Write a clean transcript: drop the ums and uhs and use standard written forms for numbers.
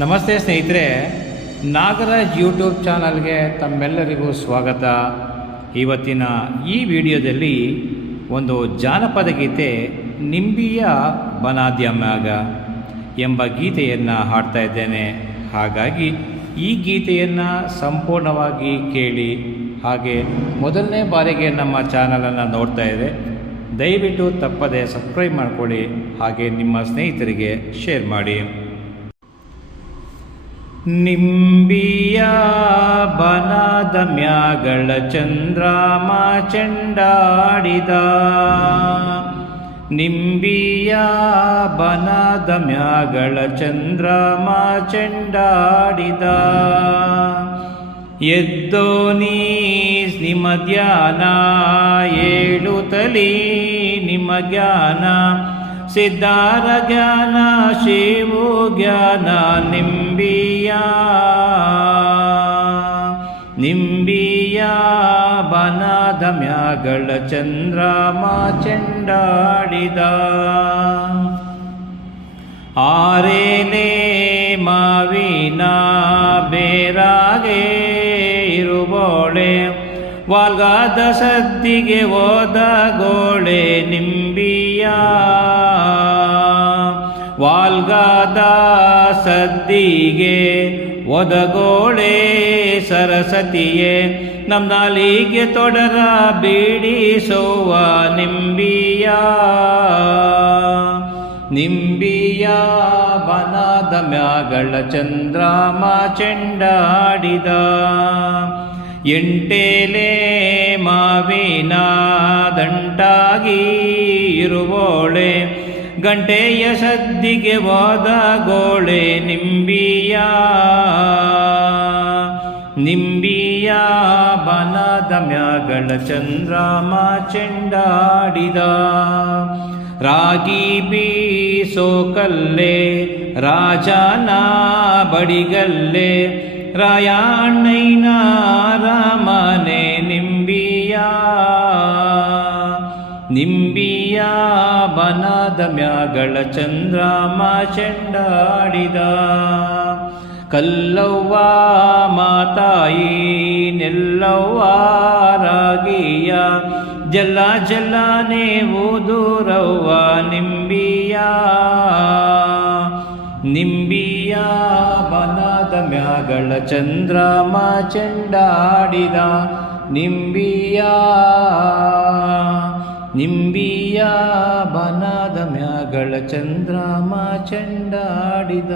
ನಮಸ್ತೆ ಸ್ನೇಹಿತರೆ, ನಾಗರಾಜ್ ಯೂಟ್ಯೂಬ್ ಚಾನಲ್ಗೆ ತಮ್ಮೆಲ್ಲರಿಗೂ ಸ್ವಾಗತ. ಇವತ್ತಿನ ಈ ವಿಡಿಯೋದಲ್ಲಿ ಒಂದು ಜಾನಪದ ಗೀತೆ ನಿಂಬಿಯ ಬನಾದ್ಯ ಮ್ಯಾಗ ಎಂಬ ಗೀತೆಯನ್ನು ಹಾಡ್ತಾ ಇದ್ದೇನೆ. ಹಾಗಾಗಿ ಈ ಗೀತೆಯನ್ನು ಸಂಪೂರ್ಣವಾಗಿ ಕೇಳಿ. ಹಾಗೆ ಮೊದಲನೇ ಬಾರಿಗೆ ನಮ್ಮ ಚಾನಲನ್ನು ನೋಡ್ತಾ ಇದೆ, ದಯವಿಟ್ಟು ತಪ್ಪದೆ ಸಬ್ಸ್ಕ್ರೈಬ್ ಮಾಡಿಕೊಳ್ಳಿ. ಹಾಗೆ ನಿಮ್ಮ ಸ್ನೇಹಿತರಿಗೆ ಶೇರ್ ಮಾಡಿ. ನಿಂಬಿಯ ಬನದ ಮ್ಯಾಗಳ ಚಂದ್ರಮ ಚೆಂಡಾಡಿದ, ನಿಂಬಿಯ ಬನದ ಮ್ಯಾಗಳ ಚಂದ್ರಮ ಚೆಂಡಾಡಿದ. ಎದ್ದೋ ನೀ ನಿಮ್ಮ ಧ್ಯಾನ, ಏಳುತ್ತಲೀ ನಿಮ್ಮ ಜ್ಞಾನ, ಸಿದ್ಧಾರ ಜ್ಞಾನ ಶಿವು ಜ್ಞಾನ. ನಿಂಬಿಯ ಬನದ ಮ್ಯಾಗಳ ಚಂದ್ರಮ ಚೆಂಡಾಡಿದ. ಆರೇನೇ ಮಾವಿನ ಬೇರಾಗೆ ಇರುಬೋಳೆ, ವಾಲ್ಗಾದ ಸದ್ದಿಗೆ ಹೋದ ಗೋಳೆ. ನಿಂಬಿಯ ವಾಲ್ಗಾದ ಸದ್ದಿಗೆ ಒದಗೋಳೆ ಸರಸ್ವತಿಯೇ, ನಮ್ಮ ನಾಲಿಗೆ ತೊಡರ ಬೀಡಿಸುವ. ನಿಂಬಿಯ ಬನದ ಮ್ಯಾಗಳ ಚಂದ್ರಮ ಚೆಂಡಾಡಿದ. ಎಂಟೇಲೆ ಮಾವಿನ ದಂಟಾಗಿ ಇರುವೋಳೆ, ಗಂಟೆಯ ಸದ್ದಿಗೆ ಹೋದ ಗೋಳೆ. ನಿಂಬಿಯ ಬನದ ಮ್ಯಾಗಳ ಚಂದ್ರಮ ಚೆಂಡಾಡಿದ. ರಾಗಿ ಬೀಸೋ ಕಲ್ಲೆ ರಾಜನ ಬಡಿಗಲ್ಲೆ, ರಾಯಣ್ಣಯ್ಯನ ರಾಮನೆ. ನಿಂಬಿಯ ಬನದ ಮ್ಯಾಗಳ ಚಂದ್ರಮ ಚೆಂಡಾಡಿದ. ಕಲ್ಲವ್ವ ಮಾತಾಯಿ ನೆಲ್ಲವ್ವ ರಾಗಿಯ, ಜಲ್ಲ ಜಲ್ಲನೆ ಊದುರವ್ವ. ನಿಂಬಿಯ ಬನದ ಮ್ಯಾಗಳ ಚಂದ್ರಮ ಚೆಂಡಾಡಿದ. ನಿಂಬಿಯ ಬನದ ಮ್ಯಾಗಳ ಚಂದ್ರಮ ಚೆಂಡಾಡಿದ.